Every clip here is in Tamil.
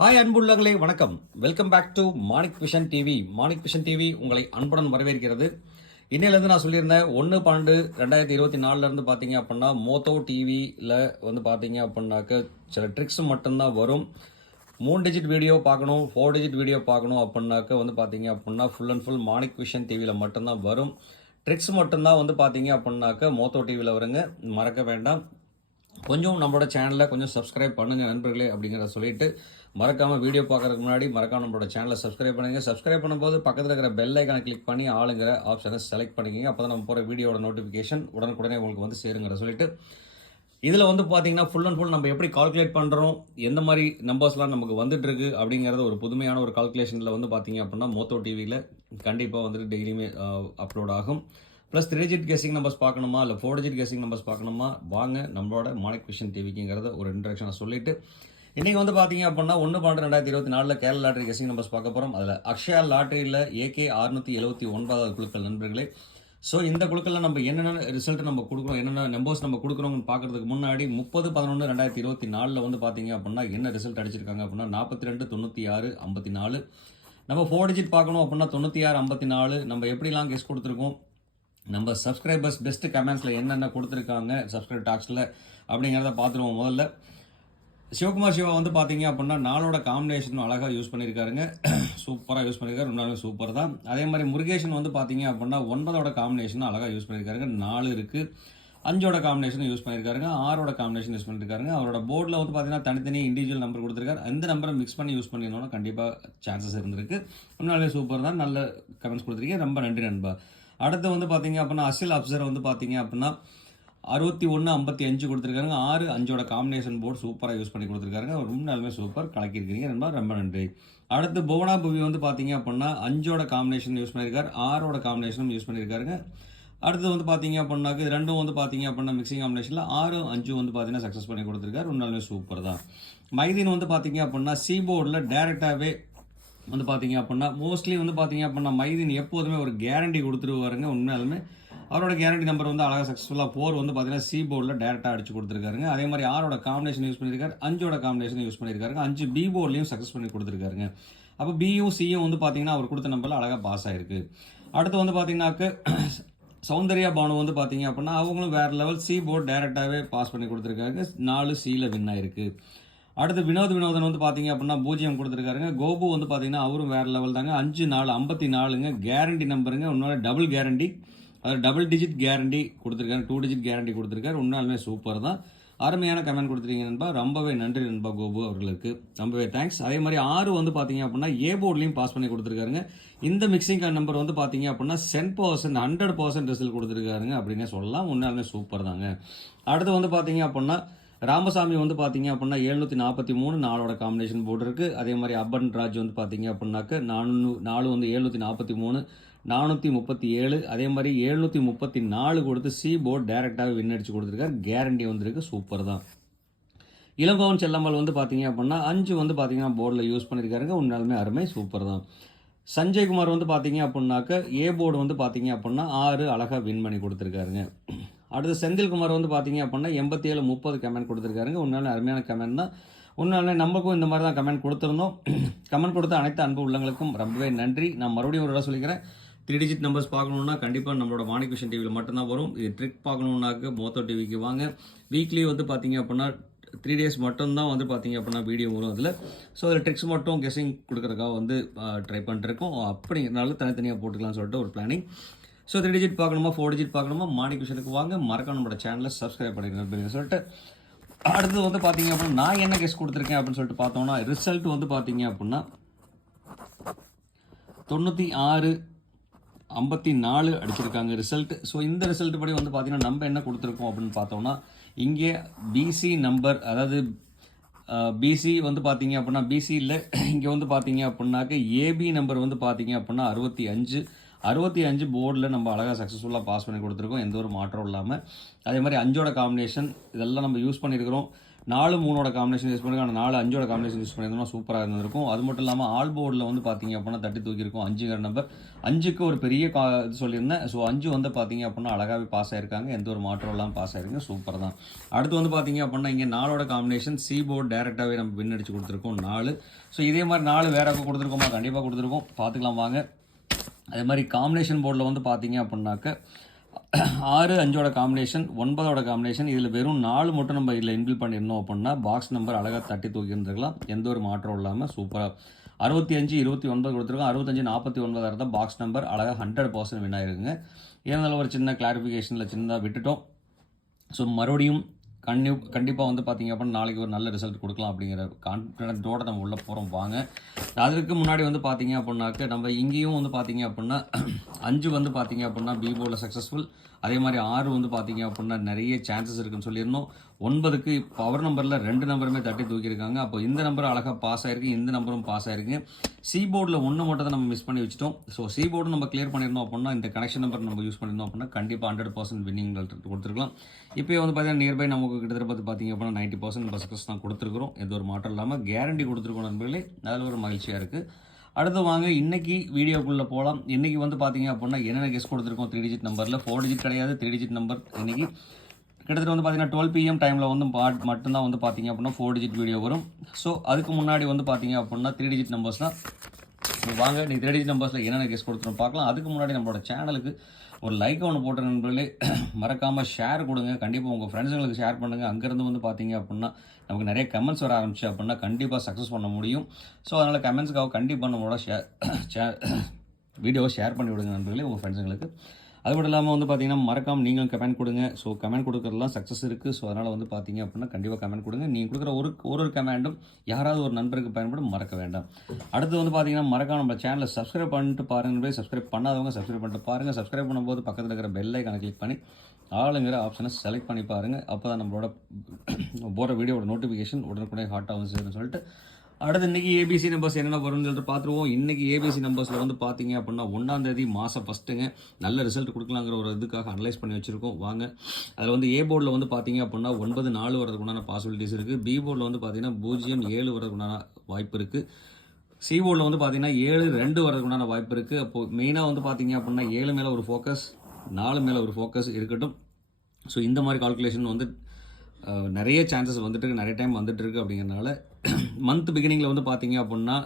ஹாய் அன்புள்ளங்களே, வணக்கம். Welcome back to Manik vision TV. Manik vision TV உங்களை அன்புடன் வரவேற்கிறது. இன்னையிலேருந்து நான் சொல்லியிருந்தேன் 1/12/2024 பார்த்தீங்க அப்படின்னா மோட்டோ டிவியில் பார்த்தீங்க அப்படின்னாக்க சில ட்ரிக்ஸ் மட்டும்தான் வரும். 3 டிஜிட் வீடியோ பார்க்கணும், 4 டிஜிட் வீடியோ பார்க்கணும் அப்படின்னாக்க பார்த்தீங்க அப்படின்னா full and full Manik vision டிவியில் மட்டும்தான் வரும். ட்ரிக்ஸ் மட்டும்தான் பார்த்தீங்க அப்படின்னாக்க மோட்டோ டிவியில் வருங்க. மறக்க வேண்டாம். கொஞ்சம் நம்மளோட சேனலை கொஞ்சம் சப்ஸ்கிரைப் பண்ணுங்கள் நண்பர்களே அப்படிங்கிறத சொல்லிட்டு, மறக்காமல் வீடியோ பார்க்குறதுக்கு முன்னாடி மறக்காம நம்மளோட சேனலை சப்ஸ்கிரைப் பண்ணுங்கள். சப்ஸ்கிரைப் பண்ணும்போது பக்கத்தில் இருக்கிற பெல் ஐக்கானை கிளிக் பண்ணி ஆளுங்கிற ஆப்ஷனை செலக்ட் பண்ணிக்கோங்க. அப்போ தான் நம்ம போகிற வீடியோட நோட்டிஃபிகேஷன் உடனுக்குடனே உங்களுக்கு சேருங்கிற சொல்லிட்டு, இதில் பார்த்தீங்கன்னா ஃபுல் அண்ட் ஃபுல் நம்ம எப்படி கால்குலேட் பண்ணுறோம், எந்த மாதிரி நம்பர்ஸ்லாம் நமக்கு வந்துட்டுருக்கு அப்படிங்கிறத ஒரு புதுமையான ஒரு கால்குலேஷனில் பார்த்தீங்க அப்படின்னா மோட்டோ டிவியில் கண்டிப்பாக டெய்லியுமே அப்லோட் ஆகும். ப்ளஸ் 3 டிஜிட் கெஸிங் நம்பர்ஸ் பார்க்கணுமா இல்லை 4 டிஜிட் கெஸிங் நம்பர்ஸ் பார்க்கணுமா, வாங்க நம்மளோட மாணிக் விஷன் டிவிக்குங்கிறத ஒரு இன்ட்ரடக்ஷனை சொல்லிவிட்டு, இன்றைக்கி பார்த்தீங்க அப்படின்னா 1/12/2024 கேரளா லாட்ரி கெஸிங் நம்பர்ஸ் பார்க்க போகிறோம். அதில் அக்ஷயா லாட்ரியில் AK 679 குழுக்கள் நண்பர்களே. ஸோ இந்த குழுக்களில் நம்ம என்னென்ன ரிசல்ட் நம்ம கொடுக்குறோம், என்னென்ன நம்பர்ஸ் நம்ம கொடுக்குறோம்னு பார்க்குறதுக்கு முன்னாடி 30/11/2024 பார்த்தீங்க அப்படின்னா என்ன ரிசல்ட் அடிச்சிருக்காங்க அப்படின்னா 42 96 54. நம்ம 4 டிஜிட் பார்க்கணும் அப்படின்னா 96 54. நம்ம எப்படிலாம் கெஸ் கொடுத்துருக்கோம், நம்ம சப்ஸ்கிரைபர்ஸ் பெஸ்ட்டு கமெண்ட்ஸில் என்னென்ன கொடுத்துருக்காங்க சப்ஸ்கிரைப் டாக்ஸில் அப்படிங்கிறத பார்த்துருவோம். முதல்ல சிவகுமார் சிவா பார்த்தீங்க அப்படின்னா நாளோட காம்பினேஷன் அழகாக யூஸ் பண்ணியிருக்காருங்க. சூப்பராக யூஸ் பண்ணியிருக்காரு, ரெண்டாலும் சூப்பர் தான். அதே மாதிரி முருகேஷன் பார்த்தீங்க அப்படின்னா 9ஓட காம்பினேஷன் அழகாக யூஸ் பண்ணியிருக்காருங்க. 4 இருக்குது. 5ஓட காம்பினேஷன் யூஸ் பண்ணியிருக்காருங்க. 6ஓட காம்பினேஷன் யூஸ் பண்ணியிருக்காருங்க. அவரோட போர்டில் பார்த்தீங்கன்னா தனித்தனி இண்டிவிஜுவல் நம்பர் கொடுத்துருக்காரு. அந்த நம்பரை மிக்ஸ் பண்ணி யூஸ் பண்ணியிருந்தோம்னா கண்டிப்பாக சான்சஸ் இருந்திருக்கு. உண்மையாலே சூப்பர் தான், நல்ல கமெண்ட்ஸ் கொடுத்துருக்கீங்க, ரொம்ப நன்றி நண்பா. அடுத்து பார்த்தீங்க அப்படின்னா அசில் அப்சர் பார்த்தீங்க அப்படின்னா 61 55 கொடுத்துருக்காருங்க. 6 5ஓட காம்பினேஷன் போர்டு சூப்பராக யூஸ் பண்ணி கொடுத்துருக்காருங்க. ரொம்ப நாளுமே சூப்பர் கலக்கியிருக்கிறீங்க நண்பா, ரொம்ப நன்றி. அடுத்து புவனா புவி பார்த்தீங்க அப்படின்னா 5ஓட காம்பினேஷன் யூஸ் பண்ணியிருக்காரு, 6ஓட காம்பினேஷனும் யூஸ் பண்ணியிருக்காருங்க. அடுத்து பார்த்தீங்க அப்படின்னாக்க இது ரெண்டும் பார்த்தீங்க அப்படின்னா மிக்சிங் காம்பினேஷனில் 6 5 பார்த்தீங்கன்னா சக்ஸஸ் பண்ணி கொடுத்துருக்காரு. ரொம்ப நாளுமே சூப்பர் தான். மைதீன் பார்த்தீங்க அப்படின்னா சி போர்டில் டேரெக்டாகவே பார்த்தீங்க அப்படின்னா மோஸ்ட்லி பார்த்தீங்க அப்படின்னா மைதீன் எப்போதுமே ஒரு கேரண்டி கொடுத்துருவாருங்க. உண்மையாலுமே அவரோட கேரண்டி நம்பர் அழகாக சக்ஸஸ்ஃபுல்லாக 4 பார்த்தீங்கன்னா சி போர்டில் டேரெக்டாக அடிச்சு கொடுத்துருக்காருங்க. அதே மாதிரி 6ஓட காம்பினேஷன் யூஸ் பண்ணியிருக்காரு, 5ஓட காம்பினேஷன் யூஸ் பண்ணியிருக்காருங்க. 5 பி போர்ட்லையும் சக்ஸஸ் பண்ணி கொடுத்துருக்காருங்க. அப்போ பியும் சியும் பார்த்தீங்கன்னா அவர் கொடுத்த நம்பரில் அழகாக பாஸ் ஆகிருக்கு. அடுத்து பார்த்தீங்கன்னாக்க சௌந்தர்யா பானு பார்த்தீங்க அப்படின்னா அவங்களும் வேறு லெவல் சி போர்டு டேரெக்டாகவே பாஸ் பண்ணி கொடுத்துருக்காங்க. 4 சியில் வின் ஆயிருக்கு. அடுத்து வினோதன் பார்த்தீங்க அப்படின்னா 0 கொடுத்துருக்காருங்க. கோபு பார்த்தீங்கன்னா அவரும் வேறு லெவல் தாங்க. 5 4 54ங்க கேரண்டி நம்பருங்க. இன்னொரு டபுள் கேரண்டி, அதாவது டபுள் டிஜிட் கேரண்டி கொடுத்துருக்காரு, 2 டிஜிட் கேரண்டி கொடுத்துருக்காரு. உண்மையாலுமே சூப்பர் தான், அருமையான கமெண்ட் கொடுத்துருக்கீங்க நண்பா, ரொம்பவே நன்றி நண்பா கோபு அவர்களுக்கு, ரொம்பவே தேங்க்ஸ். அதே மாதிரி 6 பார்த்தீங்க அப்படின்னா ஏ போர்ட்லையும் பாஸ் பண்ணி கொடுத்துருக்காருங்க. இந்த மிக்சிங் நம்பர் பார்த்தீங்க அப்படின்னா 10% 100% ரிசல்ட் கொடுத்துருக்காருங்க அப்படின்னே சொல்லலாம். உண்மையாலுமே சூப்பர் தாங்க. அடுத்து பார்த்தீங்க அப்படின்னா ராமசாமி பார்த்தீங்க அப்படின்னா 743 4ஓட காம்பினேஷன் போர்டு இருக்குது. அதே மாதிரி அபன் ராஜ் பார்த்தீங்க அப்படின்னாக்க 4 743 437, அதே மாதிரி 734 கொடுத்து சி போர்டு டேரெக்டாக வின் அடிச்சு கொடுத்துருக்காரு. கேரண்டி வந்திருக்கு, சூப்பர் தான். இளங்கோவன் செல்லம்மல் பார்த்தீங்க அப்படின்னா 5 பார்த்தீங்கன்னா போர்டில் யூஸ் பண்ணியிருக்காருங்க. உண்மையாலுமே அருமை, சூப்பர் தான். சஞ்சய்குமார் பார்த்தீங்க அப்படின்னாக்க ஏ போர்டு பார்த்தீங்க அப்படின்னா 6 அழகாக வின் பண்ணி கொடுத்துருக்காருங்க. அடுத்து செந்தில்குமார் பார்த்தீங்க அப்படின்னா 87 30 கமெண்ட் கொடுத்துருக்காருங்க. உண்மையாலே அருமையான கமெண்ட் தான். உண்மையாலே நமக்கும் இந்த மாதிரி தான் கமெண்ட் கொடுத்துருந்தோம். கமெண்ட் கொடுத்த அனைத்து அன்பு உள்ளங்களுக்கும் ரொம்பவே நன்றி. நான் மறுபடியும் ஒரு சொல்லிக்கிறேன், 3 டிஜிட் நம்பர்ஸ் பார்க்கணுன்னா கண்டிப்பாக நம்மளோட மாணிக் விஷன் டிவியில் மட்டும்தான் வரும். இது ட்ரிக் பார்க்கணுன்னாக்க மோட்டோ டிவிக்கு வாங்க. வீக்லி பார்த்தீங்க அப்படின்னா 3 days மட்டும்தான் பார்த்தீங்க அப்படின்னா வீடியோ வரும் அதில். ஸோ அதில் ட்ரிக்ஸ் மட்டும் கெஸிங் கொடுக்குறதுக்காக ட்ரை பண்ணிட்டுருக்கோம். அப்படிங்கிறனால தனித்தனியாக போட்டுக்கலாம்னு சொல்லிட்டு ஒரு பிளானிங். ஸோ 3 டிஜிட் பார்க்கணுமா 4 டிஜிட் பார்க்கணுமா மாணிக் விஷனுக்கு வாங்க, மறக்காம நம்மளோட சேனலை சப்ஸ்கிரைப் பண்ணிக்கணும் அப்படின்னு சொல்லிட்டு, அடுத்து பார்த்தீங்க அப்படின்னா நான் என்ன கெஸ் கொடுத்துருக்கேன் அப்படின்னு சொல்லிட்டு பார்த்தோம்னா ரிசல்ட் பார்த்தீங்க அப்படின்னா 96 54 அடிச்சிருக்காங்க ரிசல்ட். ஸோ இந்த ரிசல்ட் படி பார்த்தீங்கன்னா நம்ம என்ன கொடுத்துருக்கோம் அப்படின்னு பார்த்தோம்னா இங்கே பிசி நம்பர், அதாவது பிசி பார்த்தீங்க அப்படின்னா பிசியில் இங்கே பார்த்தீங்க அப்படின்னாக்க ஏபி நம்பர் பார்த்தீங்க அப்படின்னா 65 போர்டில் நம்ம அழகாக சக்ஸஸ்ஃபுல்லாக பாஸ் பண்ணி கொடுத்துருக்கோம், எந்த ஒரு மாற்றம் இல்லாமல். அதே மாதிரி 5ஓட காம்பினேஷன் இதெல்லாம் நம்ம யூஸ் பண்ணியிருக்கிறோம். 4 3ஓட காம்பினேஷன் யூஸ் பண்ணுங்க. ஆனால் 4 5ஓட காம்பினேஷன் யூஸ் பண்ணியிருந்தோம்னா சூப்பராக இருந்திருக்கும். அது மட்டும் இல்லாமல் ஆல் போர்டில் வந்து பார்த்தீங்க அப்படின்னா தட்டி தூக்கியிருக்கும் 5ங்கிற நம்பர். 5க்கு ஒரு பெரிய இது சொல்லியிருந்தேன். ஸோ 5 வந்து பார்த்தீங்க அப்படின்னா அழகாகவே பாஸ் ஆயிருக்காங்க. எந்த ஒரு மாற்றம் இல்லாமல் பாஸ் ஆயிருங்க. சூப்பர் தான். அடுத்து வந்து பார்த்தீங்க அப்படின்னா இங்கே 4ஓட காம்பினேஷன் சி போர்டு டேரெக்டாகவே நம்ம வின் அடிச்சு கொடுத்துருக்கோம் 4. ஸோ இதே மாதிரி 4 வேற எப்போ கொடுத்துருக்கோமா? கண்டிப்பாக கொடுத்துருக்கோம். பார்த்துக்கலாம் வாங்க. அதே மாதிரி காம்பினேஷன் போர்டில் வந்து பார்த்தீங்க அப்படின்னாக்க 6 5ஓட காம்பினேஷன் 9ஓட காம்பினேஷன் இதில் வெறும் 4 மட்டும் நம்ம இதில் இன்பில் பண்ணியிருந்தோம் அப்படின்னா பாக்ஸ் நம்பர் அழகாக தட்டி தூக்கியிருந்துருக்கலாம். எந்த ஒரு மாற்றம் இல்லாமல் சூப்பராக 65 29 கொடுத்துருக்கோம். 65 49 இருந்தால் பாக்ஸ் நம்பர் அழகாக 100% வின் ஆயிருக்குங்க. இருந்தாலும் ஒரு சின்ன கிளாரிஃபிகேஷனில் சின்னதாக விட்டுட்டோம். ஸோ மறுபடியும் கண்டிப்பாக வந்து பார்த்தீங்க அப்படின்னா நாளைக்கு ஒரு நல்ல ரிசல்ட் கொடுக்கலாம் அப்படிங்கிற கான்ஃபிடென்ட்டோடு நம்ம உள்ளே போகிறோம் வாங்க. அதுக்கு முன்னாடி வந்து பார்த்தீங்க அப்படின்னாக்க நம்ம இங்கேயும் வந்து பார்த்தீங்க அப்படின்னா 5 வந்து பார்த்தீங்க அப்படின்னா பி போர்டில் சக்ஸஸ்ஃபுல். அதே மாதிரி 6 வந்து பார்த்தீங்க அப்படின்னா நிறைய சான்சஸ் இருக்குன்னு சொல்லியிருந்தோம். 9க்கு பவர் நம்பரில் 2 நம்பருமே தட்டி தூக்கியிருக்காங்க. அப்போ இந்த நம்பர் அழகாக பாஸ் ஆயிருக்கு, இந்த நம்பரும் பாஸ் ஆயிருக்கு. சி போர்டில் 1 மட்டும் தான் நம்ம மிஸ் பண்ணி வச்சுட்டோம். ஸோ சி போர்டு நம்ம கிளியர் பண்ணியிருந்தோம் அப்படின்னா இந்த கனெக்ஷன் நம்பர் நம்ம யூஸ் பண்ணியிருந்தோம் அப்படின்னா கண்டிப்பாக 100% வின்னிங் கொடுத்துருக்கலாம். இப்போ வந்து பார்த்தீங்கன்னா நியர்பை நமக்கு கிட்டத்தட்ட பார்த்தீங்க அப்படின்னா 90% நம்ம சக்ஸஸ் தான் கொடுத்துருக்குறோம். எந்த ஒரு மாற்றம் இல்லாமல் கேரண்டி கொடுத்துருக்கோம் நண்பர்களே. அதில் ஒரு மகிழ்ச்சியாக இருக்குது. அடுத்து வாங்க இன்னைக்கு வீடியோக்குள்ளே போகலாம். இன்றைக்கி வந்து பார்த்தீங்க அப்படின்னா என்னென்ன கெஸ் கொடுத்துருக்கோம் 3 டிஜிட் நம்பரில். 4 டிஜிட் கிடையாது, 3 டிஜிட் நம்பர். இன்றைக்கி கிட்டத்தட்ட வந்து பார்த்தீங்கன்னா 12 PM டைமில் வந்து மட்டும்தான் வந்து பார்த்தீங்க அப்படின்னா 4 டிஜிட் வீடியோ வரும். ஸோ அதுக்கு முன்னாடி வந்து பார்த்தீங்க அப்படின்னா 3 டிஜிட் நம்பர்ஸ் தான். வாங்க நீங்கள் 3 டிஜிட் நம்பர்ஸில் என்னென்ன கெஸ் கொடுத்துருவோம் பார்க்கலாம். அதுக்கு முன்னாடி நம்மளோட சேனலுக்கு ஒரு லைக் ஒன்று போட்ட நண்பர்களே மறக்காமல் ஷேர் கொடுங்க. கண்டிப்பாக உங்கள் ஃப்ரெண்ட்ஸுங்களுக்கு ஷேர் பண்ணுங்கள். அங்கேருந்து வந்து பார்த்தீங்க அப்படின்னா நமக்கு நிறைய கமெண்ட்ஸ் வர ஆரம்பிச்சு அப்படின்னா கண்டிப்பாக சக்ஸஸ் பண்ண முடியும். ஸோ அதனால் கமெண்ட்ஸுக்காக கண்டிப்பாக நம்மளோட வீடியோவை ஷேர் பண்ணி விடுங்க நண்பர்களே உங்கள் ஃப்ரெண்ட்ஸுங்களுக்கு. அது மட்டும் இல்லாமல் வந்து பார்த்தீங்கன்னா மறக்காமல் நீங்களும் கமெண்ட் கொடுங்க. ஸோ கமெண்ட் கொடுக்குறதுலாம் சக்ஸஸ் இருக்குது. ஸோ அதனால் வந்து பார்த்தீங்க அப்படின்னா கண்டிப்பாக கமெண்ட் கொடுங்க. நீங்கள் கொடுக்குற ஒரு கமெண்டும் யாராவது ஒரு நண்பருக்கு பயன்படும் மறக்க வேண்டாம். அடுத்து வந்து பார்த்தீங்கன்னா மறக்காம நம்ம சேனலை சப்ஸ்கிரைப் பண்ணிட்டு பாருங்கள். சப்ஸ்கிரைப் பண்ணாதவங்க சப்ஸ்கிரைப் பண்ணிட்டு பாருங்கள். சப்ஸ்கிரைப் பண்ணும்போது பக்கத்தில் இருக்கிற பெல் ஐக்கானை கிளிக் பண்ணி ஆளுங்கிற ஆப்ஷனை செலக்ட் பண்ணி பாருங்கள். அப்போ தான் நம்மளோட போகிற வீடியோட நோட்டிஃபிகேஷன் உடனுக்குடனே ஹாட்டாகவும் சேருன்னு சொல்லிட்டு அடுத்து இன்றைக்கி ஏபிசி நம்பர்ஸ் என்னென்ன வரும்னு சொல்லிட்டு பார்த்துருவோம். இன்றைக்கி ஏபிசி நம்பர்ஸில் வந்து பார்த்தீங்க அப்படின்னா 1ஆம் தேதி மாதம் ஃபஸ்ட்டுங்க நல்ல ரிசல்ட் கொடுக்கலாங்கிற ஒரு இதுக்காக அனலைஸ் பண்ணி வச்சுருக்கோம் வாங்க. அதில் வந்து ஏ போர்டில் வந்து பார்த்தீங்க அப்படின்னா 9 4 வரதுக்கு உண்டான பாசிபிலிட்டிஸ் இருக்குது. பி போர்டில் வந்து பார்த்தீங்கன்னா 0 7 வரதுக்கு உண்டான வாய்ப்பு இருக்குது. சி போர்டில் வந்து பார்த்தீங்கன்னா 7 2 வரதுக்கு உண்டான வாய்ப்பு இருக்குது. அப்போது மெயினாக வந்து பார்த்தீங்க அப்படின்னா 7 மேலே ஒரு ஃபோக்கஸ், 4 மேலே ஒரு ஃபோக்கஸ் இருக்கட்டும். ஸோ இந்த மாதிரி கால்குலேஷன் வந்து நிறைய சான்சஸ் வந்துட்டுருக்கு, நிறைய டைம் வந்துட்டுருக்கு. அப்படிங்கிறனால மந்த் பிகினிங்கில் வந்து பார்த்தீங்க அப்படின்னா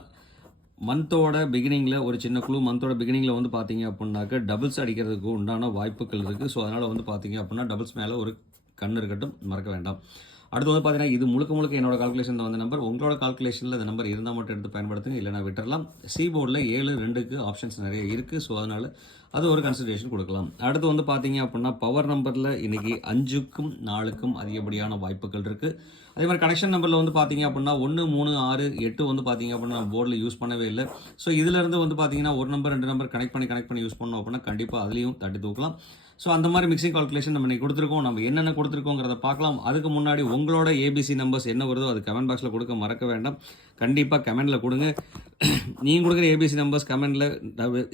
மந்தோட பிகினிங்கில் ஒரு சின்ன குழு மந்தோட பிகினிங்கில் வந்து பார்த்தீங்க அப்படின்னாக்க டபுள்ஸ் அடிக்கிறதுக்கு உண்டான வாய்ப்புகள் இருக்குது. ஸோ அதனால் வந்து பார்த்தீங்க அப்படின்னா டபுள்ஸ் மேலே ஒரு கண் இருக்கட்டும், மறக்க வேண்டாம். அடுத்து வந்து பார்த்தீங்கன்னா இது முழுக்க என்னோட கால்குலேஷன் வந்த நம்பர். உங்களோட கால்குலேஷனில் இந்த நம்பர் இருந்தால் மட்டும் எடுத்து பயன்படுத்துங்க, இல்லைனா விட்டுறலாம். சி போர்டில் 7 2க்கு ஆப்ஷன்ஸ் நிறைய இருக்குது. ஸோ அதனால் அது ஒரு கன்சிடரேஷன் கொடுக்கலாம். அடுத்து வந்து பார்த்தீங்க அப்படின்னா பவர் நம்பரில் இன்றைக்கி 5க்கும் 4க்கும் அதிகப்படியான வாய்ப்புகள் இருக்குது. அதே மாதிரி கனெக்ஷன் நம்பரில் வந்து பார்த்தீங்க அப்படின்னா 1 3 6 8 வந்து பார்த்தீங்க அப்படின்னா போர்டில் யூஸ் பண்ணவே இல்லை. ஸோ இதிலேருந்து வந்து பார்த்தீங்கன்னா ஒரு நம்பர் 2 நம்பர் கனெக்ட் பண்ணி யூஸ் பண்ணோம் அப்படின்னா கண்டிப்பாக அதுலேயும் தட்டி தூக்கலாம். ஸோ அந்த மாதிரி மிக்சிங் கால்குலேஷன் நம்ம இன்றைக்கி கொடுத்துருக்கோம். நம்ம என்னென்ன கொடுத்துருக்கோங்கிறத பார்க்கலாம். அதுக்கு முன்னாடி உங்களோட ஏபிசி நம்பர்ஸ் என்ன வருதோ அது கமெண்ட் பாக்ஸில் கொடுக்க மறக்க வேண்டாம். கண்டிப்பாக கமெண்டில் கொடுங்க. நீங்கள் கொடுக்குற ஏபிசி நம்பர்ஸ் கமெண்டில்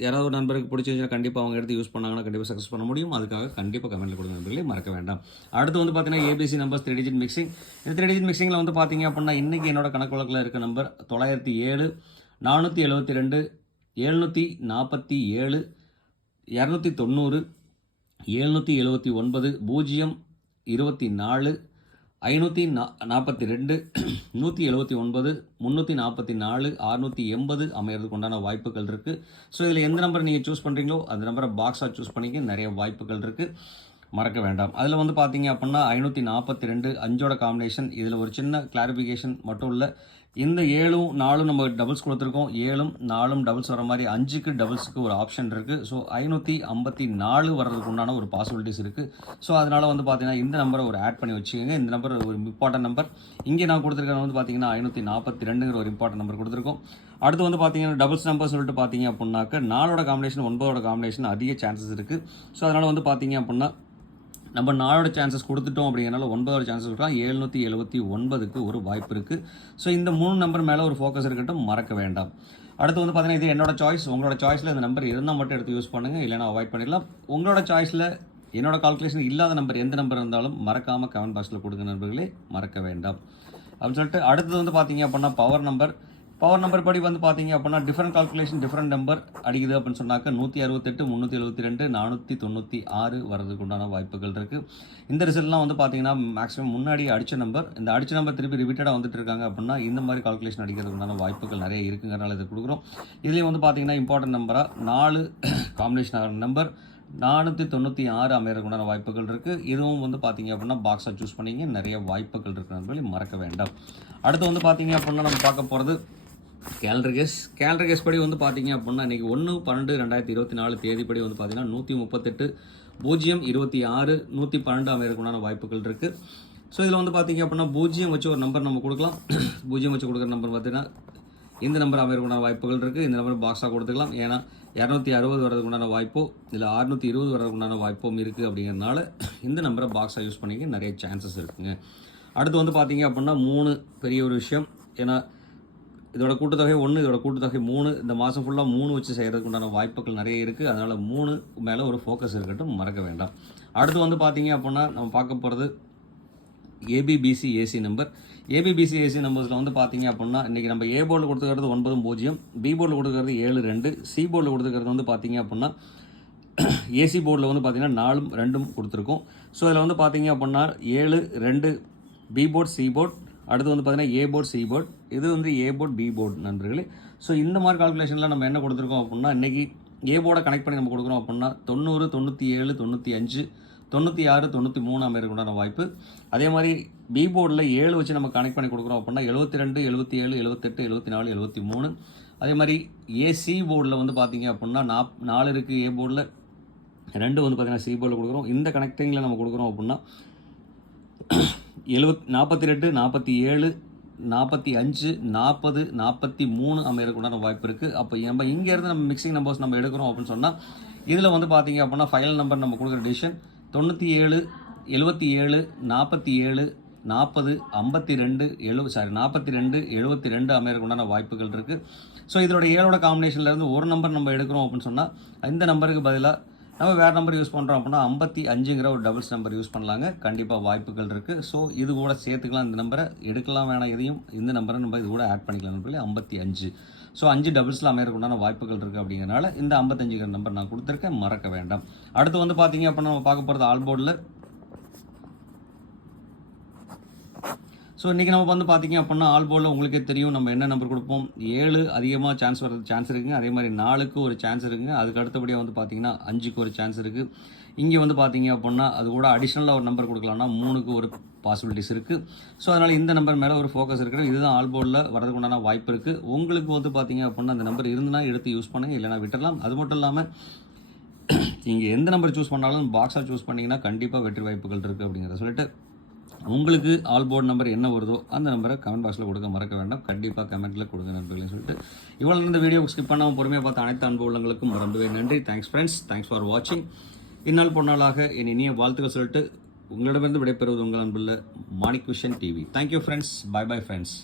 யாராவது ஒரு நண்பருக்கு பிடிச்சிருந்துச்சுன்னா கண்டிப்பாக அவங்க எடுத்து யூஸ் பண்ணாங்கன்னா கண்டிப்பாக சக்ஸஸ் பண்ண முடியும். அதுக்காக கண்டிப்பாக கமெண்டில் கொடுங்க நண்பர்களே, மறக்க வேண்டாம். அடுத்து வந்து பார்த்தீங்கன்னா ஏபிசி நம்பர்ஸ் 3 டிஜிட் மிக்சிங். இந்த 3 டிஜிட் மிக்சிங்கில் வந்து பார்த்தீங்க அப்படின்னா இன்றைக்கி என்னோட கணக்கு வழக்கில் இருக்க நம்பர் 907 472 747 290 779 0 24 542 179 344 680 அமையறதுக்கு உண்டான வாய்ப்புகள் இருக்குது. ஸோ இதில் எந்த நம்பர் நீங்கள் சூஸ் பண்ணுறீங்களோ அந்த நம்பரை பாக்ஸாக சூஸ் பண்ணிக்க நிறைய வாய்ப்புகள் இருக்குது, மறக்க வேண்டாம். அதில் வந்து பார்த்தீங்க அப்படின்னா 542 5ஓட காம்பினேஷன். இதில் ஒரு சின்ன கிளாரிஃபிகேஷன் மட்டும் இல்லை. இந்த 7 4 நம்ம டபுள்ஸ் கொடுத்துருக்கோம். 7 4 டபுள்ஸ் வர மாதிரி 5க்கு டபுள்ஸுக்கு ஒரு ஆப்ஷன் இருக்குது. ஸோ 554 வர்றதுக்கு உண்டான ஒரு பாசிபிலிட்டிஸ் இருக்குது. ஸோ அதனால் வந்து பார்த்தீங்கன்னா இந்த நம்பரை ஒரு ஆட் பண்ணி வச்சுக்கோங்க. இந்த நம்பர் ஒரு இம்பார்ட்டன்ட் நம்பர். இங்கே நான் கொடுத்துருக்கிறது வந்து பார்த்தீங்கன்னா 542ங்கிற ஒரு இம்பார்ட்டன்ட் நம்பர் கொடுத்துருக்கோம். அடுத்து வந்து பார்த்தீங்கன்னா டபுள்ஸ் நம்பர் சொல்லிட்டு பார்த்தீங்க அப்படின்னாக்க 4ஓட காம்பினேஷன் 9ஓட காம்பினேஷன் அதிக சான்சஸ் இருக்குது. ஸோ அதனால் வந்து பார்த்தீங்க அப்படின்னா நம்ம 4ஓட சான்சஸ் கொடுத்துட்டோம். அப்படிங்கிறனால 9ஓட சான்சஸ் இருக்கலாம். 779க்கு ஒரு வாய்ப்பு இருக்குது. ஸோ இந்த 3 நம்பர் மேலே ஒரு ஃபோக்கஸ் இருக்கட்டும், மறக்க வேண்டாம். அடுத்து வந்து பார்த்தீங்கன்னா இது என்னோட சாய்ஸ். உங்களோட சாய்ஸில் இந்த நம்பர் இருந்தால் மட்டும் எடுத்து யூஸ் பண்ணுங்கள், இல்லைனா அவாய்ட் பண்ணிடலாம். உங்களோட சாய்ஸில் என்னோட கால்குலேஷன் இல்லாத நம்பர் எந்த நம்பர் இருந்தாலும் மறக்காமல் கமெண்ட் பாக்ஸில் கொடுங்க நண்பர்களே, மறக்க வேண்டாம். அப்படின்னு சொல்லிட்டு அடுத்தது வந்து பார்த்தீங்க அப்படின்னா பவர் நம்பர் படி வந்து பார்த்தீங்க அப்படின்னா டிஃப்ரெண்ட் கால்குலேஷன் டிஃப்ரெண்ட் நம்பர் அடிக்குது அப்படின்னு சொன்னாக்க 168, 372, 496 வரதுக்கு உண்டான வாய்ப்புகள் இருக்குது. இந்த ரிசல்ட்லாம் வந்து பார்த்தீங்கன்னா மேக்ஸிமம் முன்னாடி அடித்த நம்பர், இந்த அடித்த நம்பர் திருப்பி ரிப்பீட்டடாக வந்துட்டு இருக்காங்க அப்படின்னா இந்த மாதிரி கால்குலேஷன் அடிக்கிறதுக்கு உண்டான வாய்ப்புகள் நிறைய இருக்குங்கிறனால இதை கொடுக்குறோம். இதுலேயும் வந்து பார்த்தீங்கன்னா இம்பார்ட்டன்ட் நம்பராக 4 காம்பினேஷன் ஆகிற நம்பர் 496 அமையறதுக்கு உண்டான வாய்ப்புகள் இருக்குது. இதுவும் வந்து பார்த்தீங்க அப்படின்னா பாக்ஸாக சூஸ் பண்ணிங்க, நிறைய வாய்ப்புகள் இருக்குது நண்பர்களே, மறக்க வேண்டாம். அடுத்து வந்து பார்த்தீங்க அப்படின்னா நம்ம பார்க்க போகிறது கேலண்டர் கேஸ் படி வந்து பார்த்தீங்க அப்படின்னா இன்றைக்கி 1/12/2024 தேதிப்படி வந்து பார்த்தீங்கன்னா 138 026 112 அமையறதுக்குண்டான வாய்ப்புகள் இருக்குது. ஸோ இதில் வந்து பார்த்தீங்க அப்படின்னா 0 வச்சு ஒரு நம்பர் நம்ம கொடுக்கலாம். 0 வச்சு கொடுக்குற நம்பர் பார்த்தீங்கன்னா இந்த நம்பர் அமையறதுக்குண்டான வாய்ப்புகள் இருக்குது. இந்த நம்பர் பாக்ஸாக கொடுத்துக்கலாம். ஏன்னா 260 வரதுக்குண்டான வாய்ப்போ இல்லை 620 வரதுக்குண்டான வாய்ப்பும் இருக்குது. அப்படிங்கிறதுனால இந்த நம்பரை பாக்ஸாக யூஸ் பண்ணிக்க நிறைய சான்சஸ் இருக்குங்க. அடுத்து வந்து பார்த்தீங்க அப்படின்னா 3 பெரிய ஒரு விஷயம். ஏன்னா இதோட கூட்டுத்தொகை 1, இதோட கூட்டுத்தொகை 3, இந்த மாதம் ஃபுல்லாக 3 வச்சு செய்கிறதுக்கு உண்டான வாய்ப்புகள் நிறைய இருக்குது. அதனால் 3 மேலே ஒரு ஃபோக்கஸ் இருக்கட்டும், மறக்க வேண்டாம். அடுத்து வந்து பார்த்தீங்க அப்படின்னா நம்ம பார்க்க போகிறது ABBC AC number. ABBC AC நம்பர்ஸில் வந்து பார்த்தீங்க அப்படின்னா இன்றைக்கி நம்ம ஏ போர்டில் கொடுத்துக்கிறது 90, பி போர்டில் கொடுத்துக்கிறது 72, சி போர்டில் கொடுத்துக்கிறது வந்து பார்த்தீங்க அப்படின்னா ஏசி போர்டில் வந்து பார்த்தீங்கன்னா 4, 2 கொடுத்துருக்கோம். ஸோ இதில் வந்து பார்த்தீங்க அப்படின்னா 7, 2 பி போர்ட், சி போர்ட், அடுத்து வந்து பார்த்தீங்கன்னா ஏ போர்ட், சி போர்ட், இது வந்து ஏ போர்ட், பி போர்ட் நண்பர்களே. ஸோ இந்த மாதிரி கால்குலேஷனில் நம்ம என்ன கொடுத்துருக்கோம் அப்படின்னா இன்றைக்கி ஏ போர்டை கனெக்ட் பண்ணி நம்ம கொடுக்குறோம் அப்படின்னா 90, 97, 95, 96, 93 அமையறதுக்குண்டான வாய்ப்பு. அதே மாதிரி பி போர்டில் 7 வச்சு நம்ம கனெக்ட் பண்ணி கொடுக்குறோம் அப்படின்னா 72, 77, 78, 74, 73. அதே மாதிரி ஏசி போர்டில் வந்து பார்த்தீங்க அப்படின்னா 4 இருக்குது ஏ போர்டில், 2 வந்து பார்த்தீங்கன்னா சி போர்டில் கொடுக்குறோம். இந்த கனெக்டிங்கில் நம்ம கொடுக்குறோம் அப்படின்னா 48, 47, 45, 40, 43 அமையறதுக்குண்டான வாய்ப்பு இருக்குது. அப்போ நம்ம இங்கேருந்து நம்ம மிக்சிங் நம்பர்ஸ் நம்ம எடுக்கிறோம் அப்படின்னு சொன்னால் இதில் வந்து பார்த்தீங்க அப்படின்னா ஃபைனல் நம்பர் நம்ம கொடுக்குற டிசிஷன் 97, 77, 47, 40, 52, 72 அமையறதுக்குண்டான வாய்ப்புகள் இருக்குது. ஸோ இதோட 7ஓட காம்பினேஷன்லேருந்து ஒரு நம்பர் நம்ம எடுக்கிறோம் அப்படின்னு சொன்னால் இந்த நம்பருக்கு பதிலாக நம்ம வேறு நம்பர் யூஸ் பண்ணுறோம் அப்படின்னா 55ங்கிற ஒரு டபுள்ஸ் நம்பர் யூஸ் பண்ணலாங்க. கண்டிப்பாக வாய்ப்புகள் இருக்குது. ஸோ இது கூட சேர்த்துக்கலாம், இந்த நம்பரை எடுக்கலாம் வேணாம், இதையும் இந்த நம்பரை நம்ம இது கூட ஆட் பண்ணிக்கலாம் நம்பர்களே. 55, ஸோ 5 டபுள்ஸில் அமையறதுக்குண்டான வாய்ப்புகள் இருக்குது. அப்படிங்கிறனால இந்த 55ங்கிற நம்பர் நான் கொடுத்துருக்கேன், மறக்க வேண்டாம். அடுத்து வந்து பார்த்தீங்க அப்படின்னா நம்ம பார்க்க போகிறது ஆல் போர்டில். ஸோ இன்றைக்கி நம்ம வந்து பார்த்தீங்க அப்படின்னா ஆல் போர்டில் உங்களுக்கே தெரியும் நம்ம என்ன நம்பர் கொடுப்போம். 7 அதிகமாக சான்ஸ் வர்றது சான்ஸ் இருக்குங்க. அதே மாதிரி 4க்கு ஒரு சான்ஸ் இருக்குங்க. அதுக்கு அடுத்தபடியாக வந்து பார்த்தீங்கன்னா 5க்கு ஒரு சான்ஸ் இருக்குது. இங்கே வந்து பார்த்தீங்க அப்படின்னா அது கூட அடிஷ்னலாக ஒரு நம்பர் கொடுக்கலாம்னா 3க்கு ஒரு பாசிபிலிட்டிஸ் இருக்குது. ஸோ அதனால் இந்த நம்பர் மேலே ஒரு ஃபோக்கஸ் இருக்குது. இதுதான் ஆல் போர்டில் வரதுக்கு உண்டான வாய்ப்பு இருக்குது. உங்களுக்கு வந்து பார்த்தீங்க அப்படின்னா அந்த நம்பர் இருந்துன்னா எடுத்து யூஸ் பண்ணுங்க, இல்லைனா விட்டுடலாம். அது மட்டும் இல்லாமல் நீங்கள் எந்த நம்பர் சூஸ் பண்ணாலும் பாக்ஸாக சூஸ் பண்ணிங்கன்னா கண்டிப்பாக வெற்றி வாய்ப்புகள் இருக்குது. அப்படிங்கிறத சொல்லிட்டு உங்களுக்கு ஆல் போர்டு நம்பர் என்ன வருதோ அந்த நம்பரை கமெண்ட் பாக்ஸில் கொடுக்க மறக்க வேண்டாம். கண்டிப்பாக கமெண்ட்டில் கொடுங்க நண்பர்கள்னு சொல்லிட்டு இவ்வளோ இந்த வீடியோ ஸ்கிப் பண்ணாமல் பொறுமையாக பார்த்த அனைத்து அன்பு உள்ளங்களுக்கும் ரொம்பவே நன்றி. தேங்க்ஸ் ஃப்ரெண்ட்ஸ், தேங்க்ஸ் ஃபார் வாட்சிங். இந்நாள் பொன்னாளாக என் இனிய வாழ்த்துக்கள் சொல்லிட்டு உங்களிடமிருந்து விடைபெறுவது உங்கள் அன்புள்ள Manik vision TV. Thank you friends, bye bye friends.